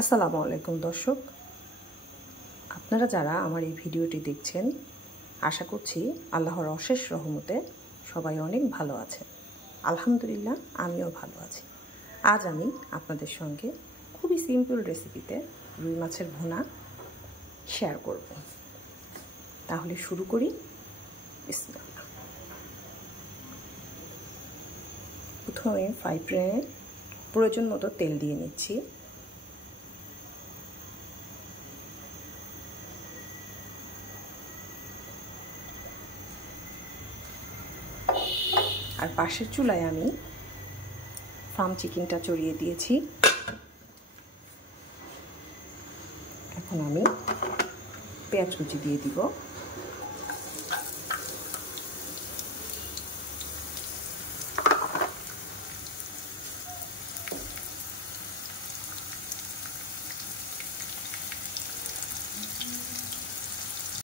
আসসালামু আলাইকুম দর্শক, আপনারা যারা আমার এই ভিডিওটি দেখছেন আশা করছি আল্লাহর অশেষ রহমতে সবাই অনেক ভালো আছেন। আলহামদুলিল্লাহ আমিও ভালো আছি। আজ আমি আপনাদের সঙ্গে খুবই সিম্পল রেসিপিতে রুই মাছের ভুনা শেয়ার করব। তাহলে শুরু করি। বিসমিল্লাহ। প্রথমে ফ্রাই প্যানে প্রয়োজন মতো তেল দিয়ে নিচ্ছি। আর পাশের চুলায় আমি ফার্ম চিকেনটা চড়িয়ে দিয়েছি। এখন আমি পেঁয়াজ কুচি দিয়ে দিব।